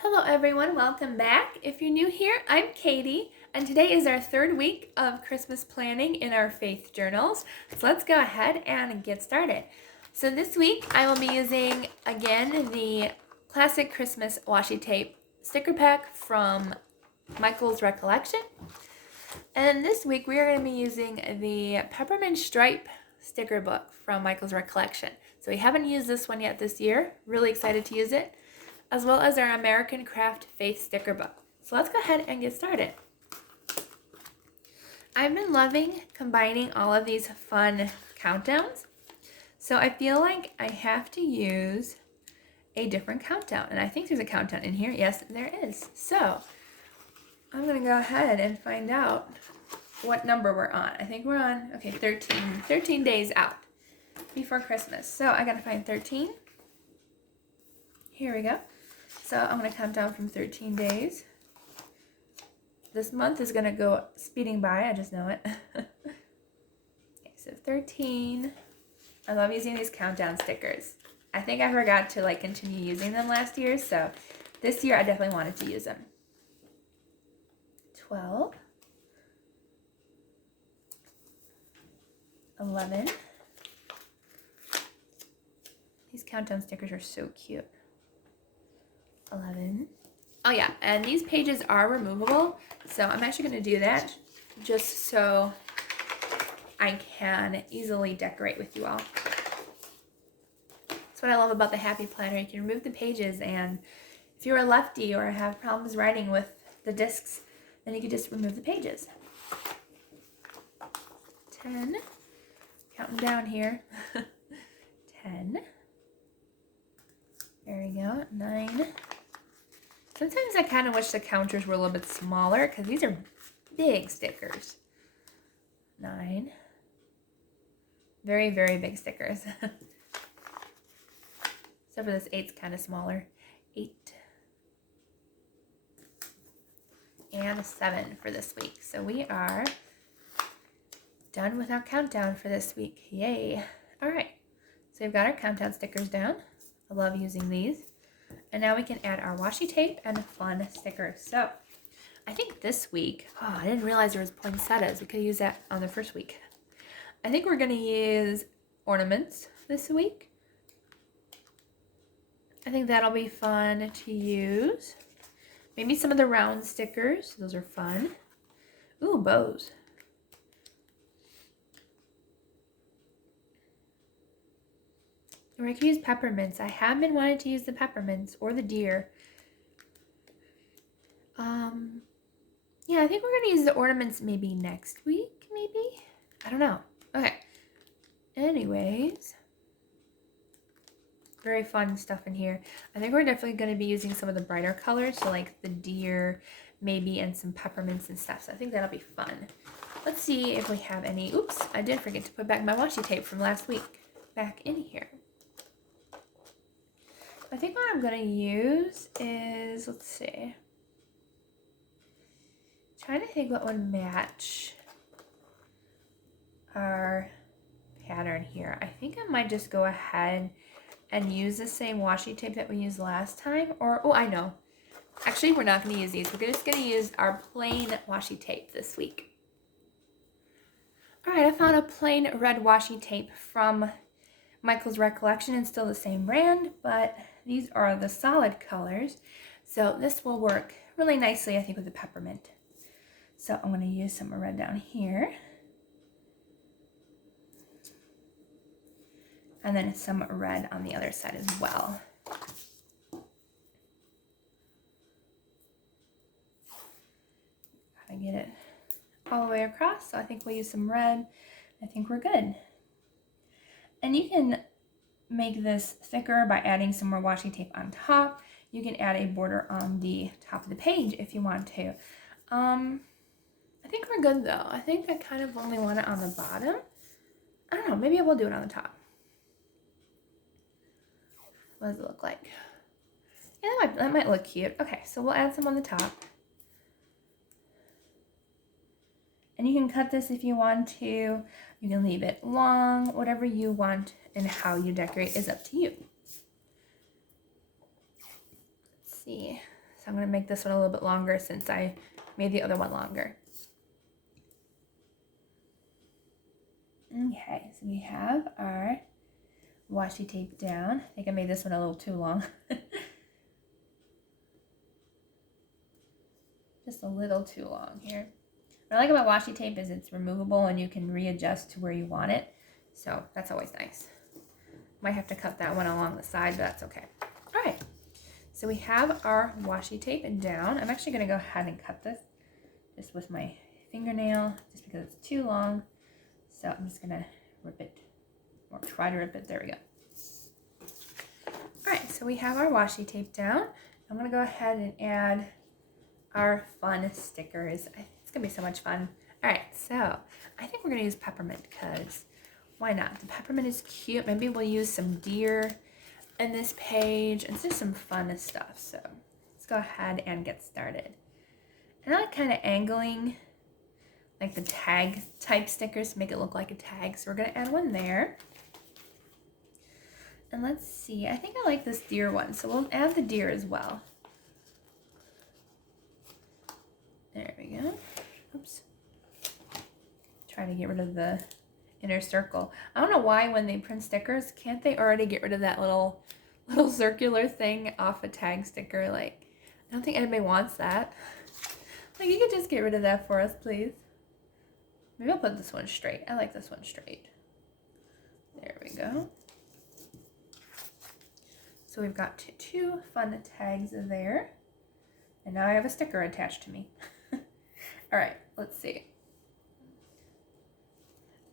Hello everyone, welcome back. If you're new here, I'm Katie, and today is our third week of Christmas planning in our faith journals. So let's go ahead and get started. So this week I will be using, again, the classic Christmas washi tape sticker pack from Michael's Recollection. And this week we are going to be using the Peppermint stripe sticker book from Michael's Recollection. So we haven't used this one yet this year. Really excited to use it, as well as our American Craft Faith sticker book. So let's go ahead and get started. I've been loving combining all of these fun countdowns. So I feel like I have to use a different countdown. And I think there's a countdown in here. Yes, there is. So I'm going to go ahead and find out what number we're on. I think we're on, 13 days out before Christmas. So I got to find 13. Here we go. So I'm going to count down from 13 days. This month is going to go speeding by. I just know it. Okay, so 13. I love using these countdown stickers. I think I forgot to continue using them last year, so this year I definitely wanted to use them. 12. 11. These countdown stickers are so cute. 11. Oh yeah, and these pages are removable, so I'm actually going to do that just so I can easily decorate with you all. That's what I love about the Happy Planner. You can remove the pages, and if you're a lefty or have problems writing with the discs, then you can just remove the pages. 10. Counting down here. 10. There we go. 9. Sometimes I kind of wish the counters were a little bit smaller because these are big stickers. 9. Very, very big stickers. So for this 8's kind of smaller. 8. And 7 for this week. So we are done with our countdown for this week. Yay. All right. So we've got our countdown stickers down. I love using these. And now we can add our washi tape and fun stickers. So I think this week, I didn't realize there was poinsettias. We could use that on the first week. I think we're going to use ornaments this week. I think that'll be fun to use. Maybe some of the round stickers. Those are fun. Ooh, bows. Or I could use peppermints. I have been wanting to use the peppermints or the deer. Yeah, I think we're going to use the ornaments maybe next week, maybe? I don't know. Okay. Anyways. Very fun stuff in here. I think we're definitely going to be using some of the brighter colors. So like the deer maybe and some peppermints and stuff. So I think that'll be fun. Let's see if we have any. Oops, I did forget to put back my washi tape from last week back in here. I think what I'm going to use is, let's see. Trying to think what would match our pattern here. I think I might just go ahead and use the same washi tape that we used last time. Or, oh, I know. Actually, we're not going to use these. We're just going to use our plain washi tape this week. All right, I found a plain red washi tape from Michael's Recollection, and still the same brand, but these are the solid colors. So this will work really nicely, I think, with the peppermint. So I'm going to use some red down here. And then some red on the other side as well. Gotta get it all the way across. So I think we'll use some red. I think we're good. And you can make this thicker by adding some more washi tape on top. You can add a border on the top of the page if you want to. I think we're good though. I think I kind of only want it on the bottom. I don't know, maybe I will do it on the top. What does it look like? Yeah, that might look cute. Okay, so we'll add some on the top. And you can cut this if you want to. You can leave it long, whatever you want, and how you decorate is up to you. Let's see. I'm going to make this one a little bit longer since I made the other one longer. Okay, so we have our washi tape down. I think I made this one a little too long. Just a little too long here. What I like about washi tape is it's removable and you can readjust to where you want it. So that's always nice. Might have to cut that one along the side, but that's okay. All right, so we have our washi tape down. I'm actually gonna go ahead and cut this just with my fingernail, just because it's too long. So I'm just gonna rip it, or try to rip it. There we go. All right, so we have our washi tape down. I'm gonna go ahead and add our fun stickers. It's gonna be so much fun. All right, so I think we're gonna use Peppermint because why not? The Peppermint is cute. Maybe we'll use some deer in this page and just some fun stuff. So let's go ahead and get started. And I like kind of angling like the tag type stickers to make it look like a tag. So we're gonna add one there. And let's see, I think I like this deer one. So we'll add the deer as well. There we go. Oops. Trying to get rid of the inner circle. I don't know why when they print stickers, can't they already get rid of that little circular thing off a tag sticker? Like, I don't think anybody wants that. Like, you could just get rid of that for us, please. Maybe I'll put this one straight. I like this one straight. There we go. So we've got two fun tags there. And now I have a sticker attached to me. All right, let's see.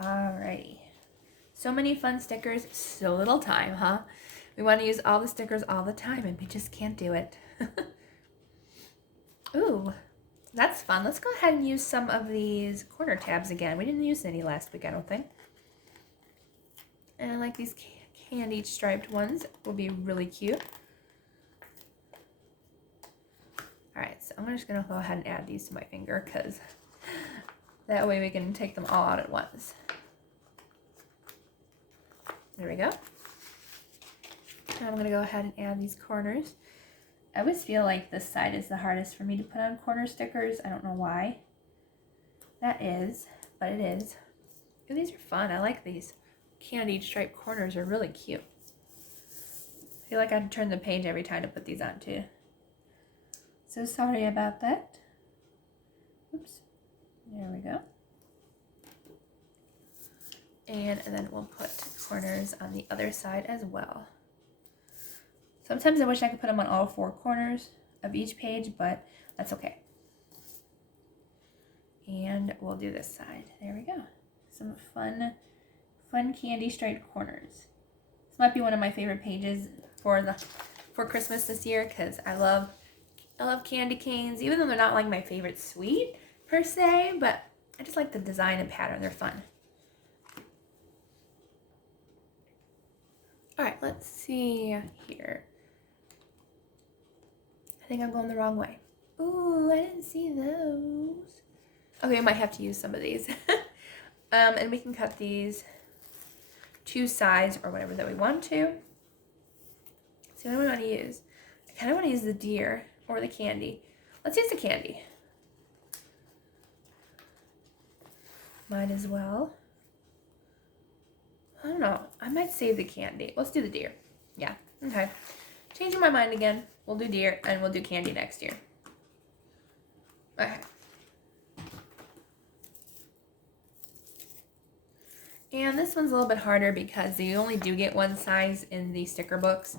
Alrighty. So many fun stickers, so little time, huh? We want to use all the stickers all the time, and we just can't do it. Ooh, that's fun. Let's go ahead and use some of these corner tabs again. We didn't use any last week, I don't think. And I like these candied striped ones. Will be really cute. Alright, so I'm just going to go ahead and add these to my finger because that way we can take them all out at once. There we go. Now I'm going to go ahead and add these corners. I always feel like this side is the hardest for me to put on corner stickers. I don't know why that is, but it is. Ooh, these are fun. I like these. Candied striped corners are really cute. I feel like I have to turn the page every time to put these on too. So sorry about that. Oops. There we go. And then we'll put corners on the other side as well. Sometimes I wish I could put them on all four corners of each page, but that's okay. And we'll do this side. There we go. Some fun candy striped corners. This might be one of my favorite pages for Christmas this year because I love candy canes, even though they're not like my favorite sweet per se, but I just like the design and pattern. They're fun. All right, let's see here. I think I'm going the wrong way. Ooh, I didn't see those. Okay, I might have to use some of these. And we can cut these to size or whatever that we want to. See what do we want to use? I kind of want to use the deer or the candy. Let's use the candy. Might as well. I don't know. I might save the candy. Let's do the deer. Yeah, okay. Changing my mind again. We'll do deer and we'll do candy next year. Okay. And this one's a little bit harder because you only do get one size in the sticker books.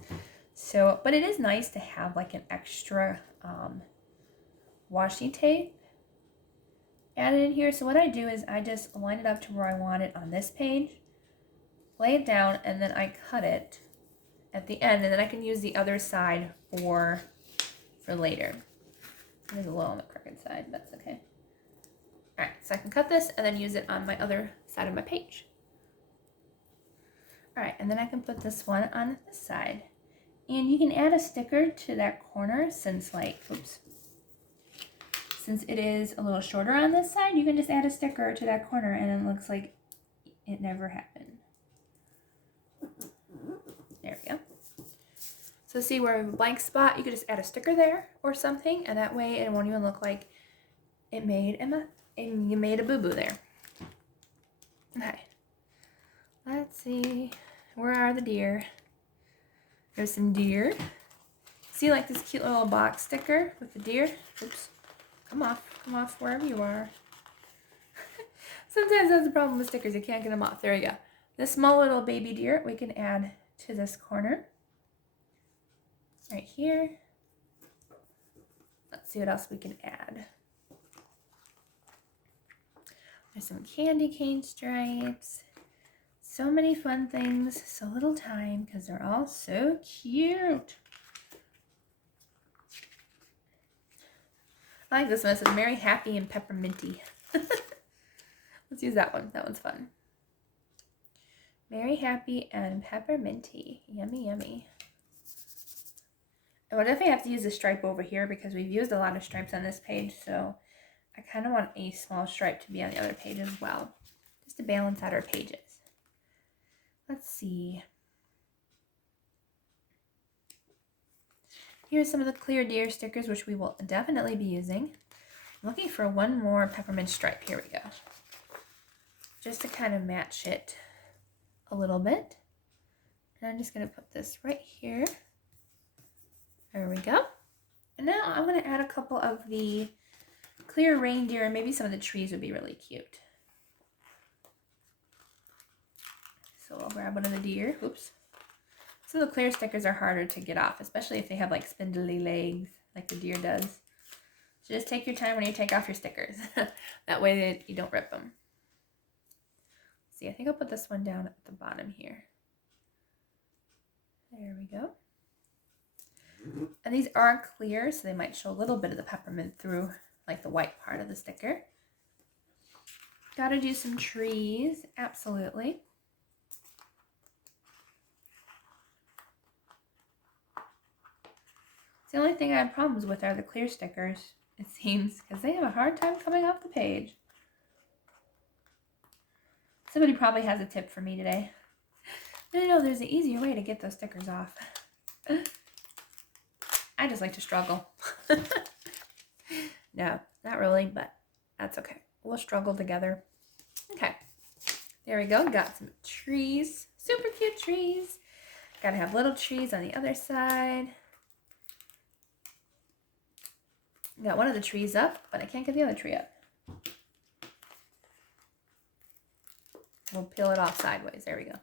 So, but it is nice to have like an extra washi tape added in here. So what I do is I just line it up to where I want it on this page, lay it down, and then I cut it at the end, and then I can use the other side for later. It is a little on the crooked side, that's okay. All right, so I can cut this and then use it on my other side of my page. All right, and then I can put this one on this side. And you can add a sticker to that corner since since it is a little shorter on this side, you can just add a sticker to that corner and it looks like it never happened. There we go. So So see where we have a blank spot, you could just add a sticker there or something, and that way it won't even look like you made a boo-boo there. Okay. Let's see. Where are the deer? There's some deer. See, like this cute little box sticker with the deer? Oops. Come off wherever you are. Sometimes that's the problem with stickers. You can't get them off. There we go. This small little baby deer we can add to this corner. Right here. Let's see what else we can add. There's some candy cane stripes. So many fun things, so little time because they're all so cute. I like this one. It says Merry, Happy, and Pepperminty. Let's use that one. That one's fun. Merry, Happy, and Pepperminty. Yummy, yummy. And we'll definitely have to use a stripe over here because we've used a lot of stripes on this page, so I kind of want a small stripe to be on the other page as well, just to balance out our pages. Let's see. Here's some of the clear deer stickers, which we will definitely be using. I'm looking for one more peppermint stripe. Here we go. Just to kind of match it a little bit. And I'm just going to put this right here. There we go. And now I'm going to add a couple of the clear reindeer, and maybe some of the trees would be really cute. So I'll grab one of the deer. Oops. So the clear stickers are harder to get off, especially if they have like spindly legs like the deer does. So just take your time when you take off your stickers. That way that you don't rip them. See, I think I'll put this one down at the bottom here. There we go. And these are clear, so they might show a little bit of the peppermint through like the white part of the sticker. Gotta do some trees, absolutely. The only thing I have problems with are the clear stickers, it seems, because they have a hard time coming off the page. Somebody probably has a tip for me today. No, there's an easier way to get those stickers off. I just like to struggle. No, not really, but that's okay. We'll struggle together. Okay, there we go. Got some trees, super cute trees. Gotta have little trees on the other side. Got one of the trees up, but I can't get the other tree up. We'll peel it off sideways. There we go.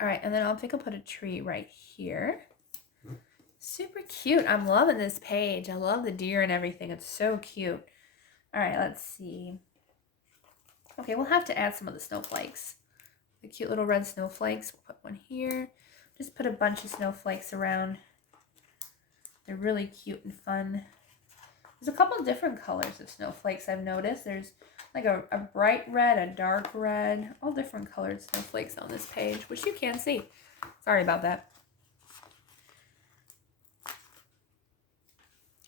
All right, and then I think I'll put a tree right here. Super cute. I'm loving this page. I love the deer and everything. It's so cute. All right, let's see. Okay, we'll have to add some of the snowflakes. The cute little red snowflakes. We'll put one here. Just put a bunch of snowflakes around. They're really cute and fun. There's a couple different colors of snowflakes I've noticed. There's like a bright red, a dark red, all different colored snowflakes on this page, which you can see. Sorry about that.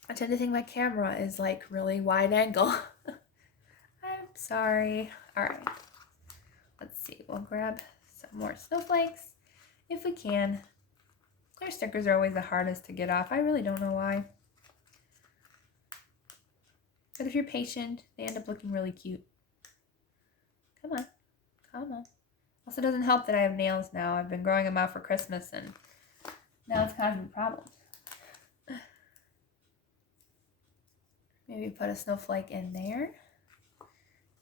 I tend to think my camera is like really wide angle. I'm sorry. All right. Let's see. We'll grab some more snowflakes if we can. Clear stickers are always the hardest to get off. I really don't know why. But if you're patient, they end up looking really cute. Come on. Come on. Also, doesn't help that I have nails now. I've been growing them out for Christmas, and now it's causing problems. Maybe put a snowflake in there.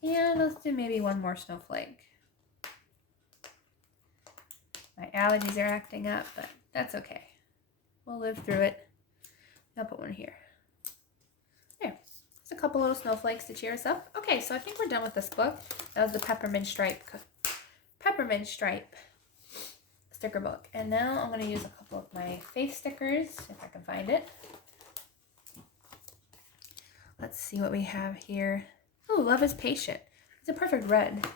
And let's do maybe one more snowflake. My allergies are acting up, but that's okay. We'll live through it. I'll put one here. There. Just a couple little snowflakes to cheer us up. Okay, so I think we're done with this book. That was the Peppermint Stripe sticker book. And now I'm going to use a couple of my faith stickers, if I can find it. Let's see what we have here. Oh, Love is Patient. It's a perfect red.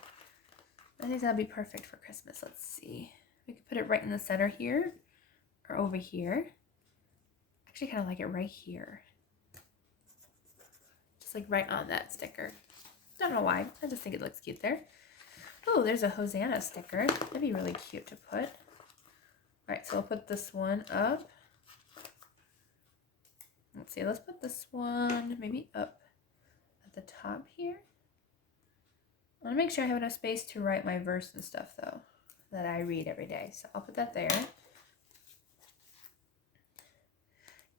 I think that'll be perfect for Christmas. Let's see. We could put it right in the center here or over here. Actually, kind of like it right here. Just like right on that sticker. Don't know why. I just think it looks cute there. Oh, there's a Hosanna sticker. That'd be really cute to put. All right, so I'll put this one up Let's see, let's put this one maybe up at the top here. I want to make sure I have enough space to write my verse and stuff though, that I read every day. So I'll put that there.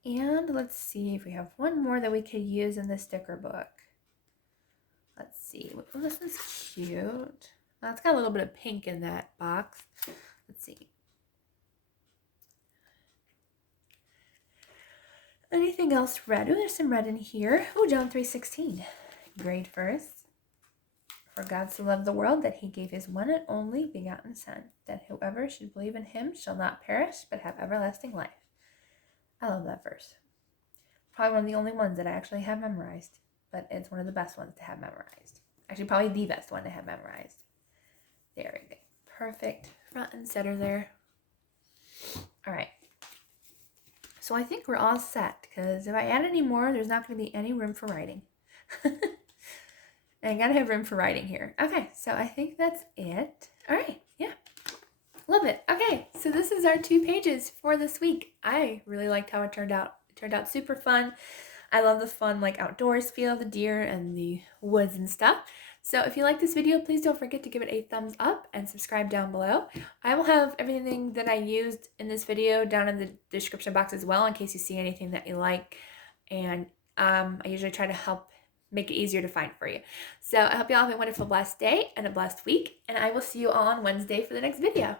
And let's see if we have one more that we could use in the sticker book. Let's see. Oh, this one's cute. Oh, it's got a little bit of pink in that box. Let's see. Anything else red? Oh, there's some red in here. Oh, John 3:16. Great verse. For God so loved the world that he gave his one and only begotten Son, that whoever should believe in him shall not perish, but have everlasting life. I love that verse. Probably one of the only ones that I actually have memorized, but it's one of the best ones to have memorized. Actually, probably the best one to have memorized. There we go. Perfect. Front and center there. All right. So I think we're all set, because if I add any more, there's not going to be any room for writing. And I got to have room for writing here. Okay, so I think that's it. All right, yeah. Love it. Okay, so this is our 2 pages for this week. I really liked how it turned out. It turned out super fun. I love the fun, like, outdoors feel, the deer and the woods and stuff. So if you like this video, please don't forget to give it a thumbs up and subscribe down below. I will have everything that I used in this video down in the description box as well, in case you see anything that you like. And I usually try to help make it easier to find for you. So I hope you all have a wonderful, blessed day and a blessed week. And I will see you all on Wednesday for the next video.